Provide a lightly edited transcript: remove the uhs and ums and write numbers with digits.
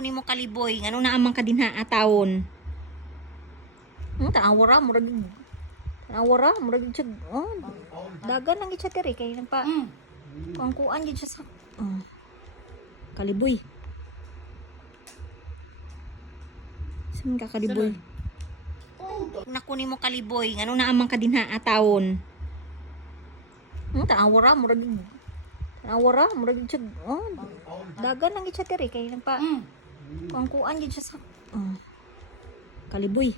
kunin mo kaliboy, ano na amang kadinha atawon. Tanawara murag siya. Oh, dagan lang gid siya diri kay nagpa kuan gid siya sa kaliboy. Saan ka kaliboy? Nakunin mo kaliboy, ano na amang kadinha atawon. Tanawara murag siya. Oh, dagan lang gid siya diri kay nagpa kuan gid siya sa kaliboy.